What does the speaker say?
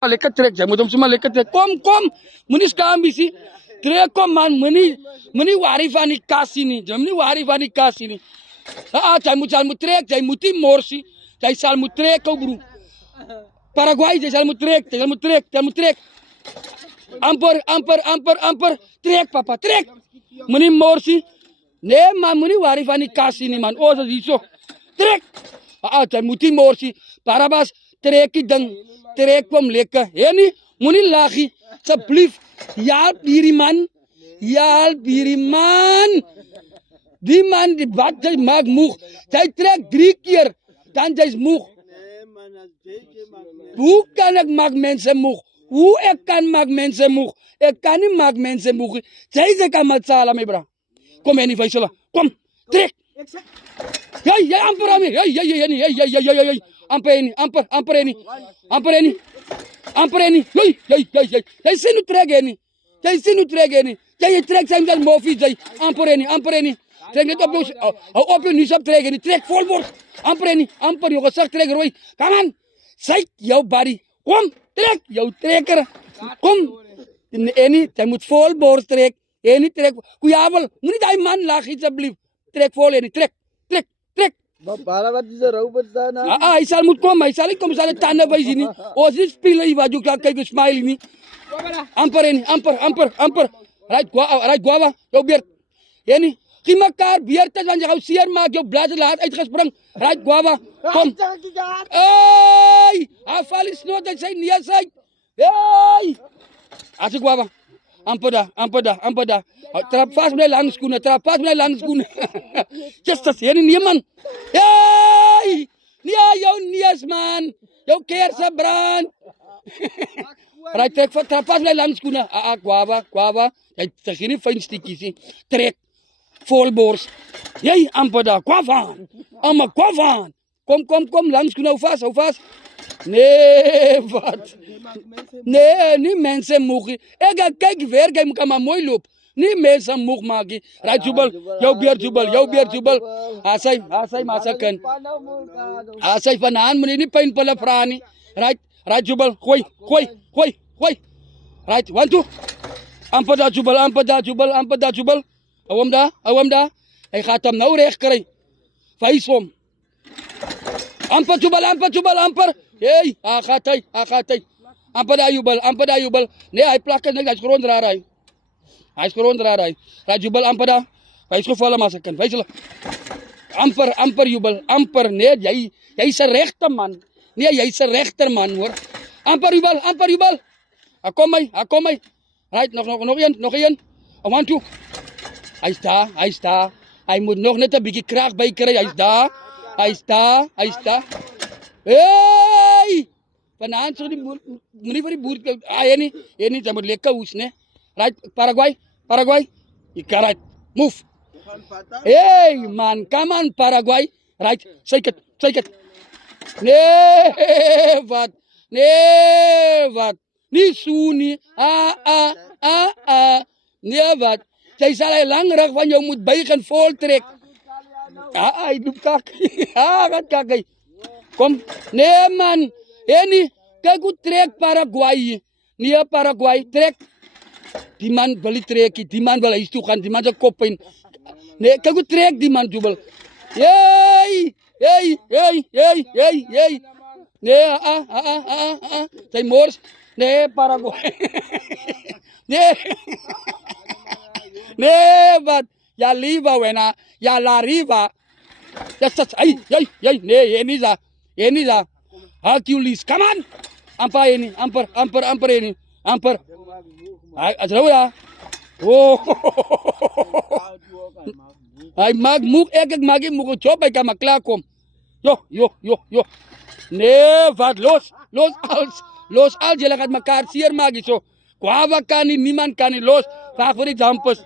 Malaikat trek jai mutum semua malaikat trek kom munis kambisi trek kom man meni warifani kasini jamni warifani kasini jai mu trek jai muti morsi jai salmu trek kau buru Paraguay jai salmu trek ampar trek papa trek meni morsi ne man meni warifani kasini man oh so trek jai muti morsi parabas trek ki dang trek pom leka yani muni lahi sablif yal biriman di man di bat jai mag mukh jai trek 3 keer dan jai mukh bukan ek mag mense mukh ek kan mag mense mukh ek kan mag mense mukh jai je ka matsala me bra kom eni faisala kom trek ya ampar ami ya ampar eni jai sinu trek eni jai trek samjal mofi jai ampar eni trek net op nu sap trek eni trek volbord ampar yo sak trek roi kaman sai yo bari kom trek yo trekker kom eni jai mut volbord trek eni trek kuyawal muni dai man lachi sabli trek vol eni trek Balabat bisa rau bersana. Isal mut kom sale tanda bai sini. Osis pilai baju kakai ku smile ini. Ampar right guava yo biar. Yani kimakar biar tas manja kau siar mag yo blaz lahat ai khas perang right guava kom. Ei, afalis no tak sai nia sai. Ei. Asik guava. Ampada. Trapas mulai langs kuna. Just yani niaman. Hey! Yo nias man. Yo care sa brand. Right trek trapas mulai langs kuna. Guava. Ay sini fine sticky si. Trek full bores. Yay ampada guavan. Guavan. Kom langs kuna ufas. Nee, wat? Nee, ni mense mukhi. Ega kijk ver kijk kama mooi loop. Ni mense mukh magi. Right jubal. Yo biar jubal. Asai masakan. Asai panan muni ni pain pala prani. Right jubal. Koi. Right 1 2. Ampada jubal. Awam da. Ay khatam na urek karay. Faisom. Ampar jubal. Hey, akatay. Ampada ayubal. Ne ay plakas na guys koron draray. Rajubal ampada. Fais ko fala masakan. Faisla. Ampar yubal. Ne jai sa rechter man. Ne jai sa rechter man hoor. Ampar yubal. Akomay. Right, nog yan. I want to. Ay sta. Ay moet nog net 'n bietjie krag by kry. Ay sta. Hey! Panan so di muni bari boot yani jamur leka usne. Right Paraguay. Ikarat. Move. Hey man, come on Paraguay. Right, shake it. Nevat. Ni suni. Nevat. Jai salai lang rak van jou moet bygaan vol trek. Ay doep kak. Gat kakay. Kom, nee man, eni kagu trek Paraguay, nia Paraguay trek, di man beli treki, di man beli istukan, di man sa kopin, nee kagu trek di man jubal, yey, nee say mors, nee Paraguay, nee bat, ya liva wena, ya la riva, just ay, nee eni za Hercules, come on. Ampar eni. Ay ajraw ya. Oh. Ay mag muk ek magi muk chopay ka maklakom. Yo. Ne vad los al jela kat makar sier magi so. Guava kani niman kani los. Fak for the jumpers.